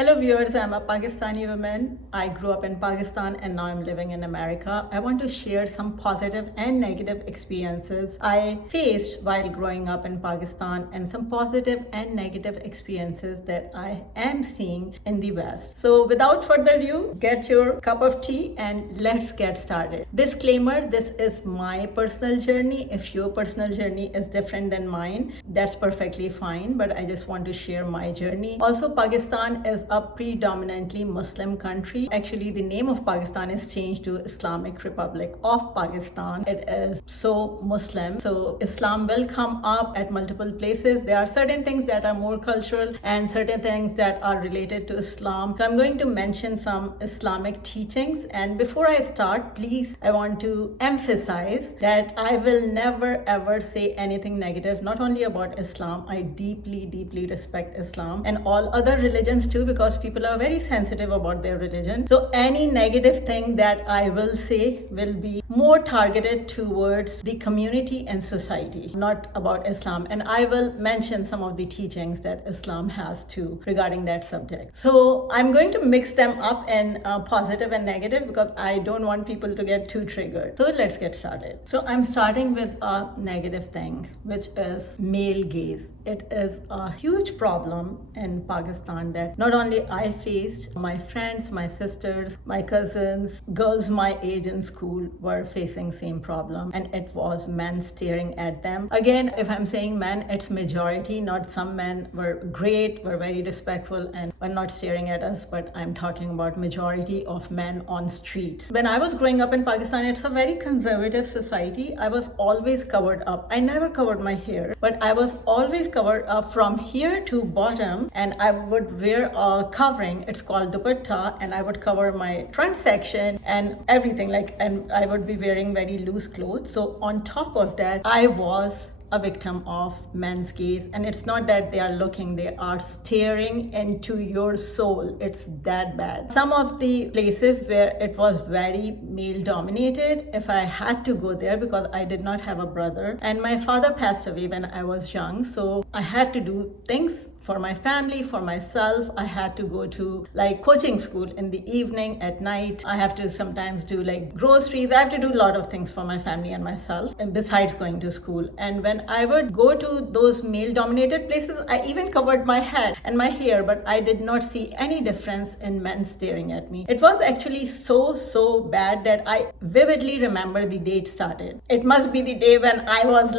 Hello viewers, I'm a Pakistani woman. I grew up in Pakistan and now I'm living in America. I want to share some positive and negative experiences I faced while growing up in Pakistan and some positive and negative experiences that I am seeing in the West. So without further ado, get your cup of tea and let's get started. Disclaimer, this is my personal journey. If your personal journey is different than mine, that's perfectly fine, but I just want to share my journey. Also, Pakistan is a predominantly Muslim country. Actually, the name of Pakistan is changed to Islamic Republic of Pakistan. It is so Muslim. So Islam will come up at multiple places. There are certain things that are more cultural and certain things that are related to Islam. So I'm going to mention some Islamic teachings. And before I start, please, I want to emphasize that I will never ever say anything negative, not only about Islam. I deeply, deeply respect Islam and all other religions too, because people are very sensitive about their religion. So any negative thing that I will say will be more targeted towards the community and society, not about Islam. And I will mention some of the teachings that Islam has too regarding that subject. So I'm going to mix them up in positive and negative because I don't want people to get too triggered. So let's get started. So I'm starting with a negative thing, which is male gaze. It is a huge problem in Pakistan that not only I faced, my friends, my sisters, my cousins, girls my age in school were facing same problem, and it was men staring at them. Again, if I'm saying men, it's majority, not some men were great, were very respectful and were not staring at us, but I'm talking about majority of men on streets. When I was growing up in Pakistan, it's a very conservative society. I was always covered up. I never covered my hair, but I was always covered up from here to bottom, and I would wear a covering, it's called dupatta, and I would cover my front section and everything, and I would be wearing very loose clothes. So on top of that, I was a victim of men's gaze, and it's not that they are looking, they are staring into your soul. It's that bad. Some of the places where it was very male dominated, if I had to go there, because I did not have a brother and my father passed away when I was young, so I had to do things for my family, for myself. I had to go to coaching school in the evening, at night. I have to sometimes do groceries. I have to do a lot of things for my family and myself, and besides going to school. And when I would go to those male dominated places, I even covered my head and my hair, but I did not see any difference in men staring at me. It was actually so bad that I vividly remember the day it started. It must be the day when I was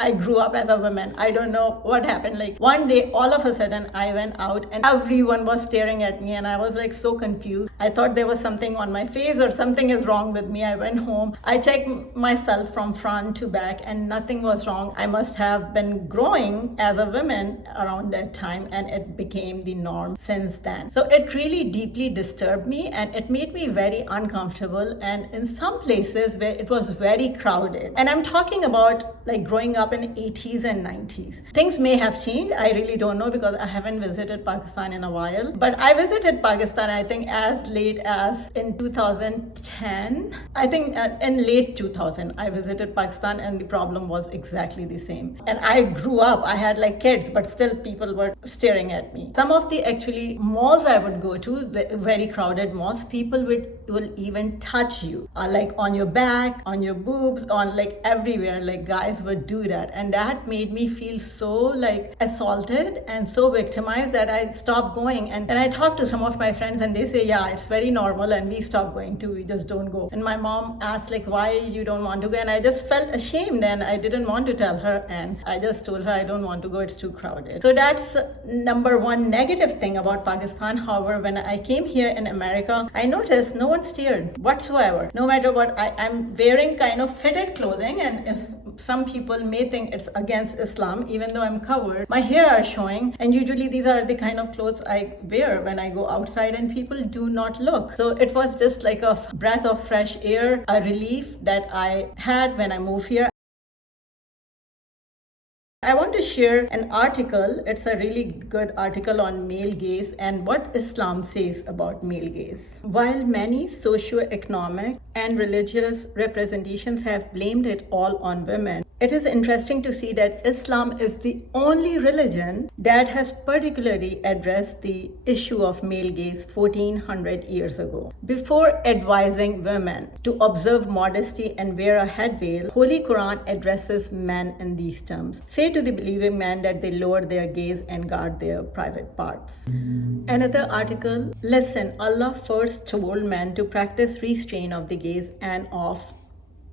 I grew up as a woman. I don't know what happened. One day, all of a sudden, I went out and everyone was staring at me, and I was so confused. I thought there was something on my face or something is wrong with me. I went home. I checked myself from front to back and nothing was wrong. I must have been growing as a woman around that time, and it became the norm since then. So it really deeply disturbed me, and it made me very uncomfortable. And in some places where it was very crowded, and I'm talking about growing up in 80s and 90s, things may have changed. I really don't know because I haven't visited Pakistan in a while, but I visited Pakistan, I think, as late as in 2010. I think in late 2000 I visited Pakistan, and the problem was exactly the same. And I grew up, I had kids, but still people were staring at me. Some of the actually malls I would go to, the very crowded malls, people will even touch you on your back, on your boobs, on everywhere. Guys would do that, and that made me feel so assaulted and so victimized that I stopped going. And then I talked to some of my friends, and they say, yeah, it's very normal, and we stopped going too, we just don't go. And my mom asked why you don't want to go, and I just felt ashamed, and I didn't want to tell her, and I just told her I don't want to go, it's too crowded. So that's number one negative thing about Pakistan. However, when I came here in America, I noticed no one stared whatsoever. No matter what, I'm wearing kind of fitted clothing, and if some people may think it's against Islam, even though I'm covered, my hair are showing, and usually these are the kind of clothes I wear when I go outside, and people do not look. So it was just like a breath of fresh air, a relief that I had when I moved here. I want to share an article. It's a really good article on male gaze and what Islam says about male gaze. While many socio-economic and religious representations have blamed it all on women, It is interesting to see that Islam is the only religion that has particularly addressed the issue of male gaze 1400 years ago. Before advising women to observe modesty and wear a head veil, Holy Quran addresses men in these terms. Say to the believing men that they lower their gaze and guard their private parts. Another article, listen, Allah first told men to practice restraint of the gaze and of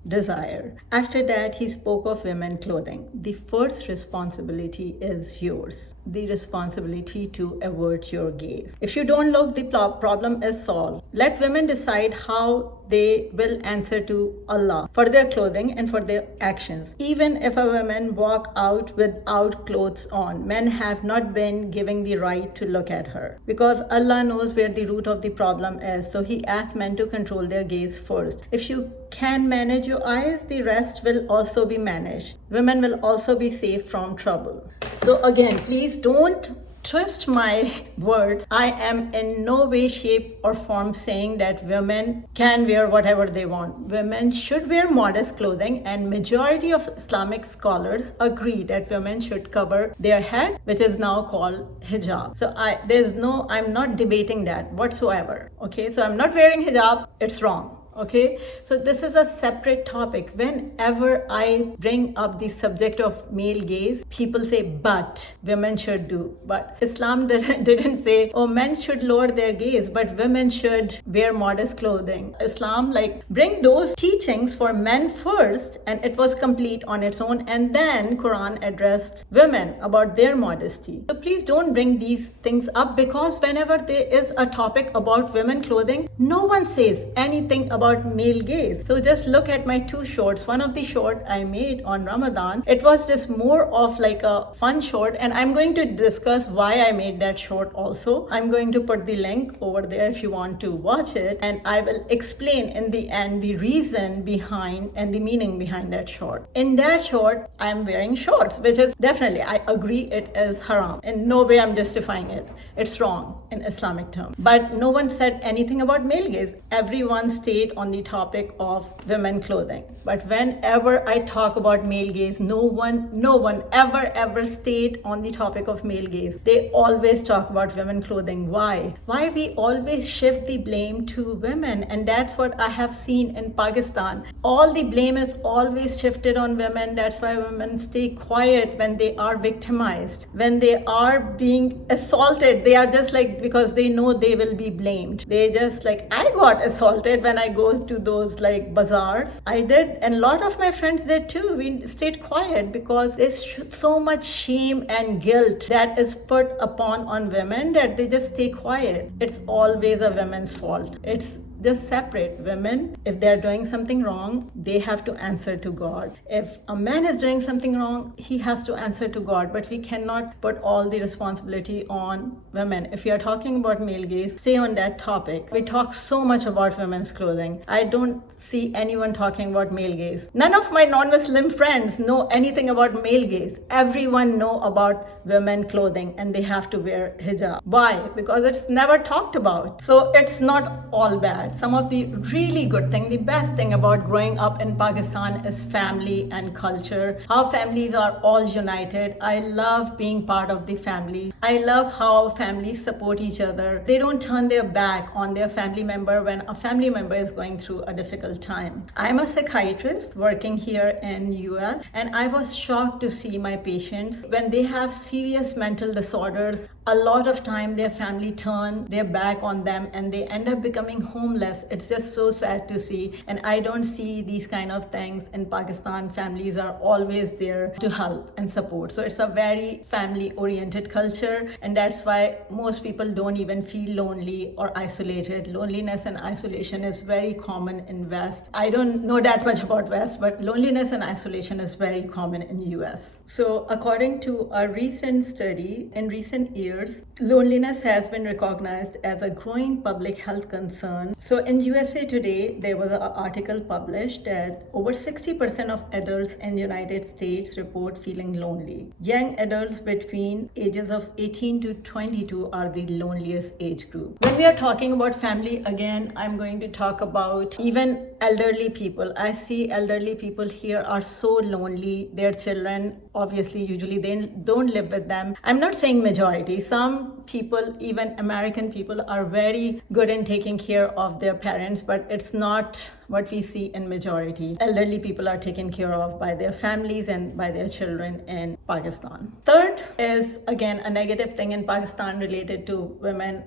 desire. After that, he spoke of women clothing. The first responsibility is yours. The responsibility to avert your gaze. If you don't look, the problem is solved. Let women decide how they will answer to Allah for their clothing and for their actions. Even if a woman walk out without clothes on, men have not been given the right to look at her, because Allah knows where the root of the problem is. So he asks men to control their gaze first. If you can manage your eyes, the rest will also be managed. Women will also be safe from trouble. So again, please don't trust my words. I am in no way, shape, or form saying that women can wear whatever they want. Women should wear modest clothing, and majority of Islamic scholars agree that women should cover their head, which is now called hijab. So I'm not debating that whatsoever. Okay, so I'm not wearing hijab, it's wrong. Okay, so this is a separate topic. Whenever I bring up the subject of male gaze, people say, but women should do. But Islam didn't say, oh, men should lower their gaze, but women should wear modest clothing. Islam bring those teachings for men first, and it was complete on its own. And then Quran addressed women about their modesty. So please don't bring these things up, because whenever there is a topic about women clothing, no one says anything about male gaze. So just look at my two shorts. One of the short I made on Ramadan, it was just more of like a fun short, and I'm going to discuss why I made that short also. I'm going to put the link over there if you want to watch it, and I will explain in the end the reason behind and the meaning behind that short. In that short, I'm wearing shorts, which is definitely, I agree, it is haram. In no way I'm justifying it. It's wrong in Islamic terms. But no one said anything about male gaze. Everyone stayed on the topic of women clothing. But whenever I talk about male gaze, no one ever stayed on the topic of male gaze. They always talk about women clothing. Why? Why we always shift the blame to women? And that's what I have seen in Pakistan. All the blame is always shifted on women. That's why women stay quiet when they are victimized. When they are being assaulted, they are just because they know they will be blamed. They just I got assaulted when I go to those bazaars. I did, and a lot of my friends did too. We stayed quiet because there's so much shame and guilt that is put upon on women that they just stay quiet. It's always a woman's fault. It's just separate. Women, if they're doing something wrong, they have to answer to God. If a man is doing something wrong, he has to answer to God. But we cannot put all the responsibility on women. If we are talking about male gaze, stay on that topic. We talk so much about women's clothing. I don't see anyone talking about male gaze. None of my non-Muslim friends know anything about male gaze. Everyone know about women clothing, and they have to wear hijab. Why? Because it's never talked about. So it's not all bad. Some of the really good thing, the best thing about growing up in Pakistan is family and culture. How families are all united. I love being part of the family. I love how families support each other. They don't turn their back on their family member when a family member is going through a difficult time. I'm a psychiatrist working here in US, and I was shocked to see my patients when they have serious mental disorders. A lot of time their family turn their back on them and they end up becoming homeless. It's just so sad to see, and I don't see these kind of things in Pakistan. Families are always there to help and support. So it's a very family oriented culture, and that's why most people don't even feel lonely or isolated. Loneliness and isolation is very common in West. I don't know that much about West, but loneliness and isolation is very common in US. So according to a recent study, in recent years, loneliness has been recognized as a growing public health concern. So in USA Today, there was an article published that over 60% of adults in the United States report feeling lonely. Young adults between ages of 18 to 22 are the loneliest age group. When we are talking about family, again, I'm going to talk about even elderly people. I see elderly people here are so lonely. Their children, obviously, usually they don't live with them. I'm not saying majority. Some people, even American people, are very good in taking care of their parents, but it's not what we see in majority. Elderly people are taken care of by their families and by their children in Pakistan. Third is again a negative thing in Pakistan related to women.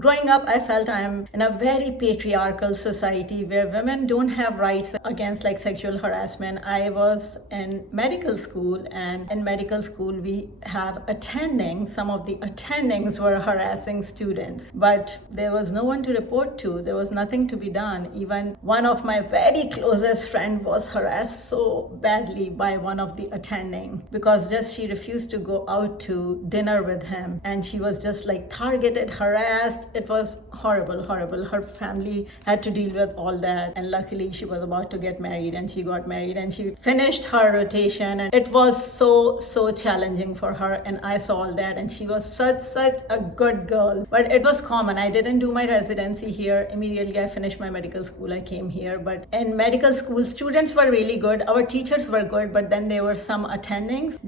Growing up, I felt I'm in a very patriarchal society where women don't have rights against like sexual harassment. I was in medical school, and in medical school we have attendings. Some of the attendings were harassing students, but there was no one to report to. There was nothing to be done. Even one of my very closest friend was harassed so badly by one of the attending because just she refused to go out to dinner with him, and she was just like targeted, harassed. It was horrible. Her family had to deal with all that, and luckily she was about to get married, and she got married and she finished her rotation, and it was so challenging for her. And I saw all that, and she was such a good girl. But it was common. I didn't do my residency here. Immediately I finished my medical school, I came here. But in medical school, students were really good, our teachers were good, but then there were some attendings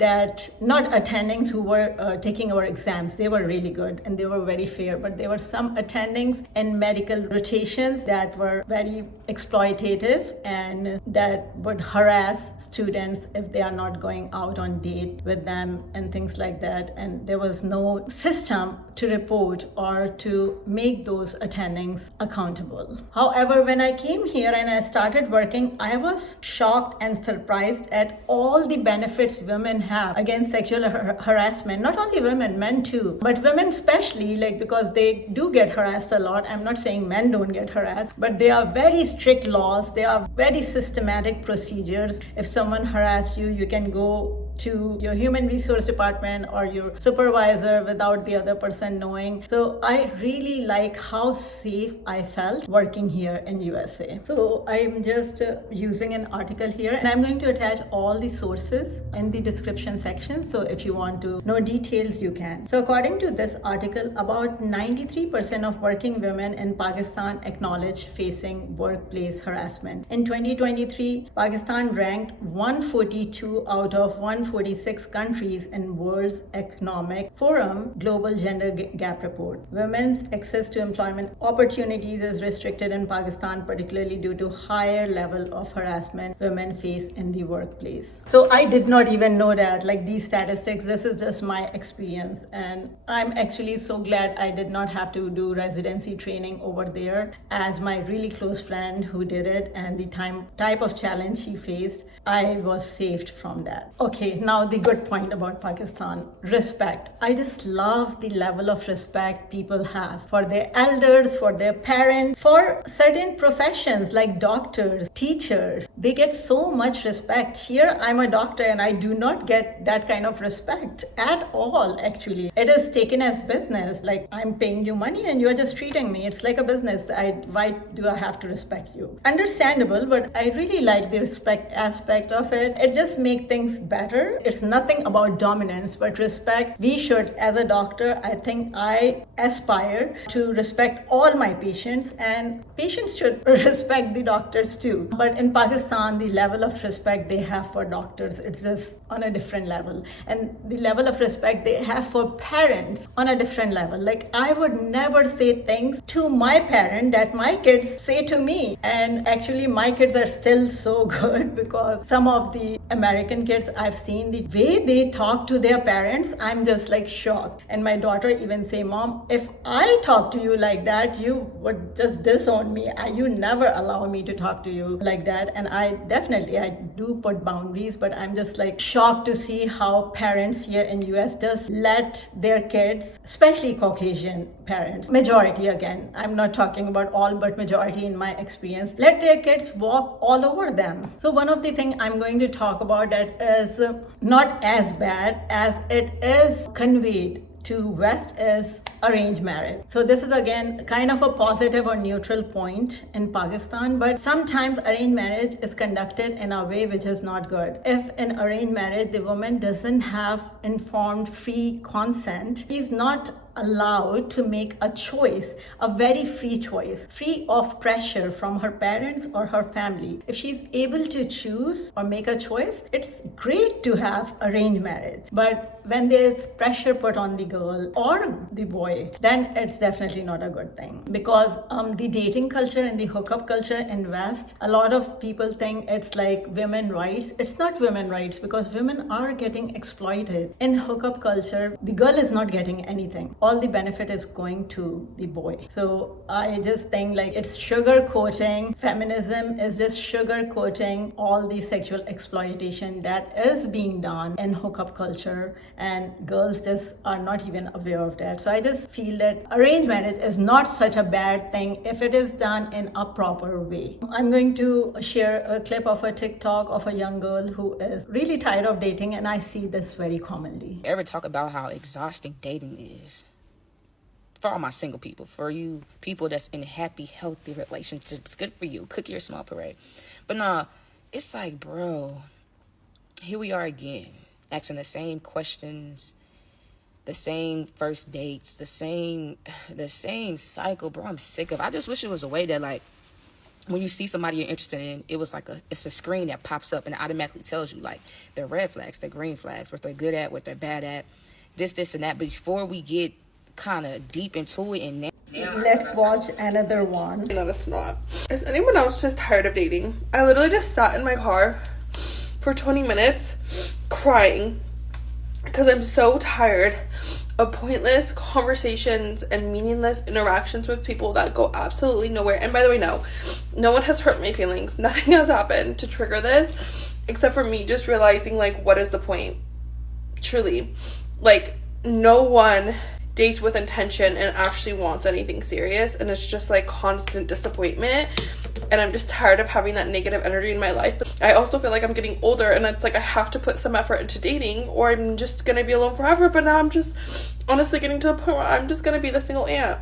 who were taking our exams. They were really good and they were very fair, but there were some attendings in medical rotations that were very exploitative and that would harass students if they are not going out on date with them and things like that. And there was no system to report or to make those attendings accountable. However, when I came here and I started working, I was shocked and surprised at all the benefits women have against sexual harassment. Not only women, men too, but women especially, like because they do get harassed a lot. I'm not saying men don't get harassed, but there are very strict laws. There are very systematic procedures. If someone harassed you, you can go to your human resource department or your supervisor without the other person knowing. So I really like how safe I felt working here in USA. So I'm just using an article here, and I'm going to attach all the sources in the description section. So if you want to know details, you can. So according to this article, about 93% of working women in Pakistan acknowledge facing workplace harassment. In 2023, Pakistan ranked 142 out of 146 countries in World Economic Forum Global Gender Gap Report. Women's access to employment opportunities is restricted in Pakistan, particularly due to higher level of harassment women face in the workplace. So I did not even know that, like these statistics. This is just my experience, and I'm actually so glad I did not have to do residency training over there, as my really close friend who did it and the type of challenge she faced, I was saved from that. Okay, now the good point about Pakistan, respect. I just love the level of respect people have for their elders, for their parents, for certain professions like doctors, teachers. They get so much respect. Here I'm a doctor and I do not get that kind of respect at all. Actually, it is taken as business, like I'm paying you money and you are just treating me. It's like a business. Why do I have to respect you? Understandable, but I really like the respect aspect of it. It just makes things better. It's nothing about dominance, but respect. We should, as a doctor, I think I aspire to respect all my patients, and patients should respect the doctors too. But in Pakistan, the level of respect they have for doctors, it's just on a different level. And the level of respect they have for parents on a different level. Like I would never say things to my parent that my kids say to me. And actually my kids are still so good, because some of the American kids I've seen, the way they talk to their parents, I'm just like shocked. And my daughter even say, Mom, if I talk to you like that, you would just disown me. You never allow me to talk to you like that. And I do put boundaries, but I'm just like shocked to see how parents here in US just let their kids, especially Caucasian parents, majority again, I'm not talking about all, but majority in my experience, let their kids walk all over them. So one of the things I'm going to talk about that is not as bad as it is conveyed to West is arranged marriage. So this is again kind of a positive or neutral point in Pakistan, but sometimes arranged marriage is conducted in a way which is not good. If in arranged marriage the woman doesn't have informed free consent, she's not allowed to make a choice, a very free choice, free of pressure from her parents or her family. If she's able to choose or make a choice, it's great to have arranged marriage. But when there's pressure put on the girl or the boy, then it's definitely not a good thing. Because the dating culture and the hookup culture in West, a lot of people think it's like women rights. It's not women rights, because women are getting exploited. In hookup culture, the girl is not getting anything. All the benefit is going to the boy. So I just think like it's sugar coating. Feminism is just sugar coating all the sexual exploitation that is being done in hookup culture, and girls just are not even aware of that. So I just feel that arranged marriage is not such a bad thing if it is done in a proper way. I'm going to share a clip of a TikTok of a young girl who is really tired of dating, and I see this very commonly. Ever talk about how exhausting dating is? For all my single people, for you people that's in happy, healthy relationships, good for you. Cook your small parade. But nah, it's like, bro, here we are again, asking the same questions, the same first dates, the same cycle, bro. I'm sick of. I just wish it was a way that, like, when you see somebody you're interested in, it's a screen that pops up and it automatically tells you like their red flags, their green flags, what they're good at, what they're bad at, this and that. But before we get kind of deep into it, and let's watch another one. No, it's not. Is anyone else just tired of dating? I literally just sat in my car for 20 minutes crying because I'm so tired of pointless conversations and meaningless interactions with people that go absolutely nowhere. And by the way, no one has hurt my feelings. Nothing has happened to trigger this except for me just realizing like, what is the point? Truly, like, no one dates with intention and actually wants anything serious, and it's just like constant disappointment, and I'm just tired of having that negative energy in my life. But I also feel like I'm getting older, and it's like I have to put some effort into dating or I'm just gonna be alone forever. But now I'm just honestly getting to the point where I'm just gonna be the single aunt,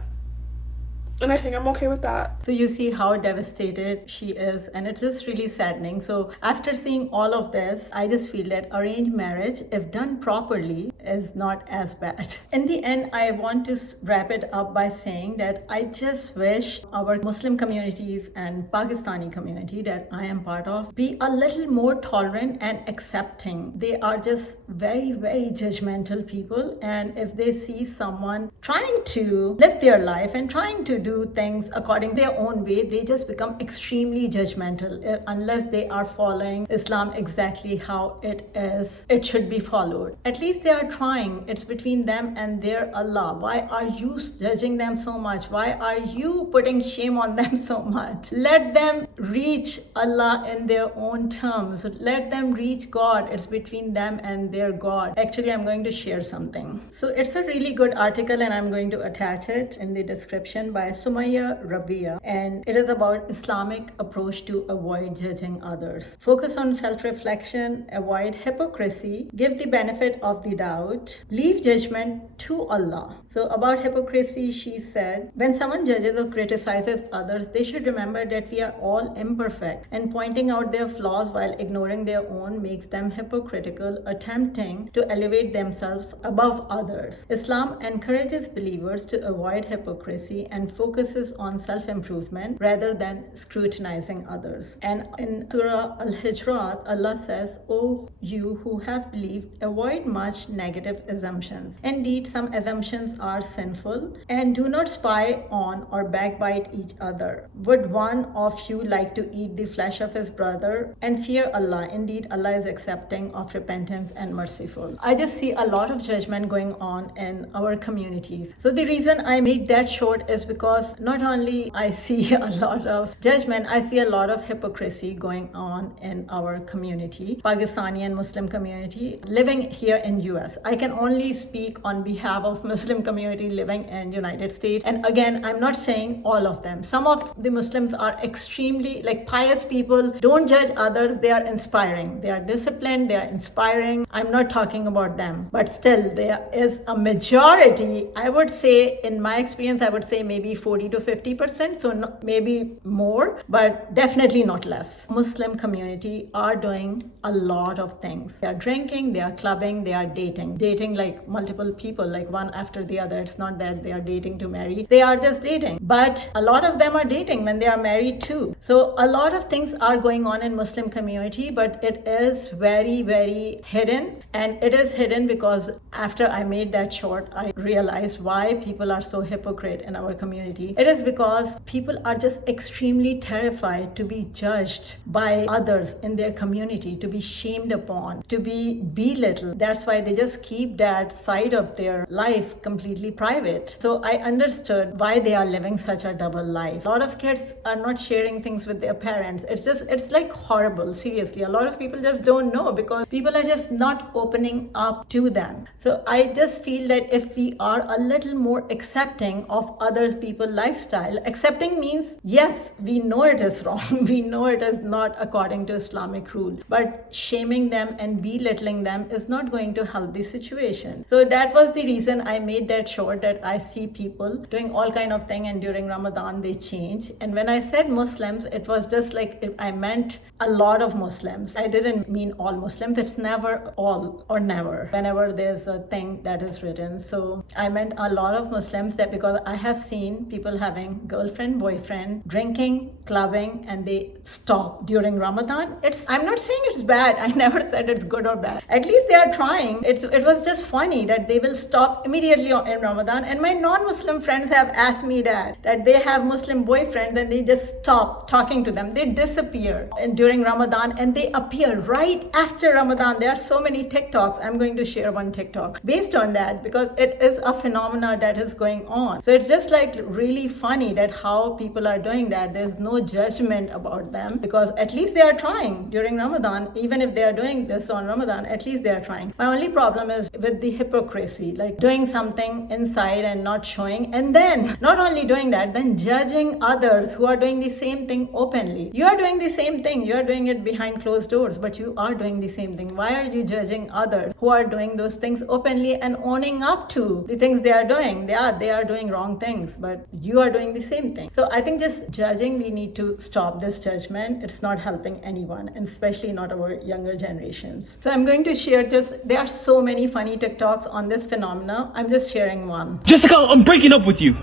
and I think I'm okay with that. So you see how devastated she is, and it's just really saddening. So after seeing all of this, I just feel that arranged marriage, if done properly, is not as bad. In the end, I want to wrap it up by saying that I just wish our Muslim communities and Pakistani community that I am part of be a little more tolerant and accepting. They are just very, very judgmental people, and if they see someone trying to live their life and trying to do things according to their own way, they just become extremely judgmental unless they are following Islam exactly how it should be followed. At least they are trying. It's between them and their Allah. Why are you judging them so much? Why are you putting shame on them so much? Let them reach Allah in their own terms. Let them reach God. It's between them and their God. Actually, I'm going to share something. So it's a really good article, and I'm going to attach it in the description, by Sumaya Rabia, and it is about Islamic approach to avoid judging others. Focus on self-reflection, avoid hypocrisy, give the benefit of the doubt, leave judgment to Allah. So about hypocrisy, she said, when someone judges or criticizes others, they should remember that we are all imperfect, and pointing out their flaws while ignoring their own makes them hypocritical, attempting to elevate themselves above others. Islam encourages believers to avoid hypocrisy and focuses on self-improvement rather than scrutinizing others. And in Surah Al-Hijrat, Allah says, "O you who have believed, avoid much negative assumptions. Indeed, some assumptions are sinful, and do not spy on or backbite each other. Would one of you like to eat the flesh of his brother? And fear Allah. Indeed, Allah is accepting of repentance and merciful." I just see a lot of judgment going on in our communities. So the reason I made that short is because not only I see a lot of judgment, I see a lot of hypocrisy going on in our community, Pakistani and Muslim community living here in US. others. I can only speak on behalf of Muslim community living in United States. And again, I'm not saying all of them. Some of the Muslims are extremely like pious people, don't judge others. They are inspiring. They are disciplined. They are inspiring. I'm not talking about them, but still there is a majority. I would say in my experience, I would say maybe 40 to 50%. So maybe more, but definitely not less. Muslim community are doing a lot of things. They are drinking, they are clubbing, they are dating like multiple people, like one after the other. It's not that they are dating to marry. They are just dating. But a lot of them are dating when they are married too. So a lot of things are going on in Muslim community, but it is very, very hidden. And it is hidden because after I made that short, I realized why people are so hypocrite in our community. It is because people are just extremely terrified to be judged by others in their community, to be shamed upon, to be belittled. That's why they just keep that side of their life completely private. So I understood why they are living such a double life. A lot of kids are not sharing things with their parents. It's like horrible, seriously. A lot of people just don't know because people are just not opening up to them. So I just feel that if we are a little more accepting of other people's lifestyle, accepting means, yes, we know it is wrong. We know it is not according to Islamic rule, but shaming them and belittling them is not going to help the situation. So that was the reason I made that short, that I see people doing all kind of thing and during Ramadan they change. And when I said Muslims, it was just like I meant a lot of Muslims. I didn't mean all Muslims. It's never all or never whenever there's a thing that is written. So I meant a lot of Muslims, that because I have seen people having girlfriend, boyfriend, drinking, clubbing, and they stop during Ramadan. I'm not saying it's bad. I never said it's good or bad. At least they are trying. It was just funny that they will stop immediately in Ramadan. And my non-Muslim friends have asked me that they have Muslim boyfriends and they just stop talking to them. They disappear during Ramadan and they appear right after Ramadan. There are so many TikToks. I'm going to share one TikTok based on that because it is a phenomena that is going on. So it's just like really funny that how people are doing that. There's no judgment about them because at least they are trying during Ramadan. Even if they are doing this on Ramadan, at least they are trying. My only problem is with the hypocrisy, like doing something inside and not showing, and then not only doing that, then judging others who are doing the same thing openly. You are doing the same thing. You are doing it behind closed doors, but you are doing the same thing. Why are you judging others who are doing those things openly and owning up to the things they are doing? They are doing wrong things, but you are doing the same thing. So I think just judging, we need to stop this judgment. It's not helping anyone, and especially not our younger generations. So I'm going to share there are so many funny TikToks on this phenomena. I'm just sharing one. Jessica, I'm breaking up with you.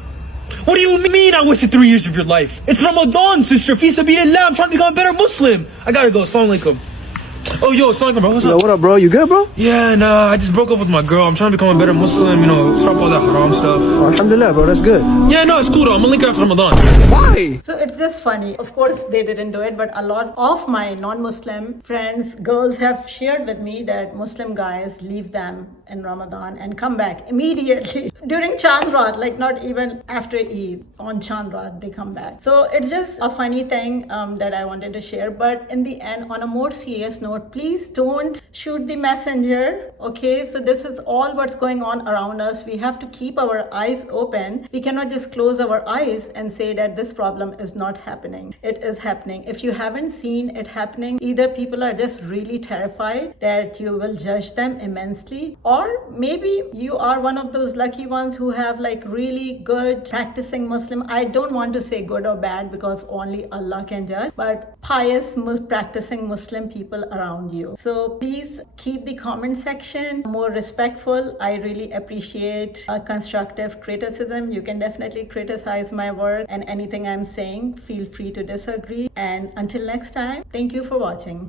What do you mean I wasted 3 years of your life? It's Ramadan, sister. Fi sabilillah. I'm trying to become a better Muslim. I gotta go. Assalamu alaikum. Oh, yo, assalamu alaikum, bro. What's Yo, up? what up, bro? You good, bro? Yeah, nah, I just broke up with my girl. I'm trying to become a better Muslim, stop all that haram stuff. Oh, alhamdulillah, bro. That's good. Yeah, no, it's cool though. I'm gonna link it after Ramadan. Why? So it's just funny. Of course, they didn't do it, but a lot of my non-Muslim friends, girls have shared with me that Muslim guys leave them in Ramadan and come back immediately during Chand Raat, like not even after Eid. On Chand Raat, they come back. So it's just a funny thing that I wanted to share. But in the end, on a more serious note, please don't shoot the messenger. Okay, so this is all what's going on around us. We have to keep our eyes open. We cannot just close our eyes and say that this problem is not happening. It is happening. If you haven't seen it happening, either people are just really terrified that you will judge them immensely, or maybe you are one of those lucky ones who have like really good practicing Muslim. I don't want to say good or bad because only Allah can judge, but pious practicing Muslim people around you. So please keep the comment section more respectful. I really appreciate constructive criticism. You can definitely criticize my work and anything I'm saying. Feel free to disagree. And until next time, thank you for watching.